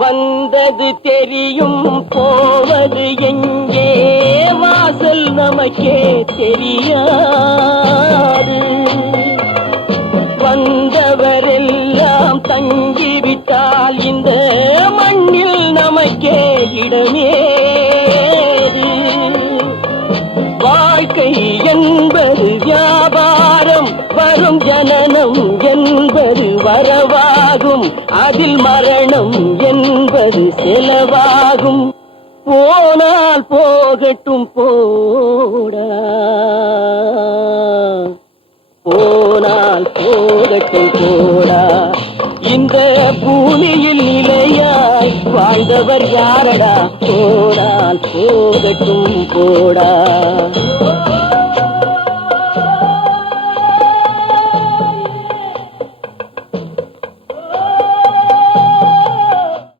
வந்தது தெரியும் போவது எங்கே வாசல் நமக்கே தெரியாது. வந்தவரெல்லாம் தங்கிவிட்டால் இந்த மண்ணில் நமக்கே இடமேது. வாழ்க்கை என்பது வியாபாரம், வரும் ஜனனம் என்பது வரவாகும், அதில் மரணம் என்பது செலவாகும். போனால் போகட்டும் போடா, போனால் போகட்டும் போடா. இந்த பூமியில் நிலையாய் வாழ்ந்தவர் யாரடா? போனால் போகட்டும் போடா.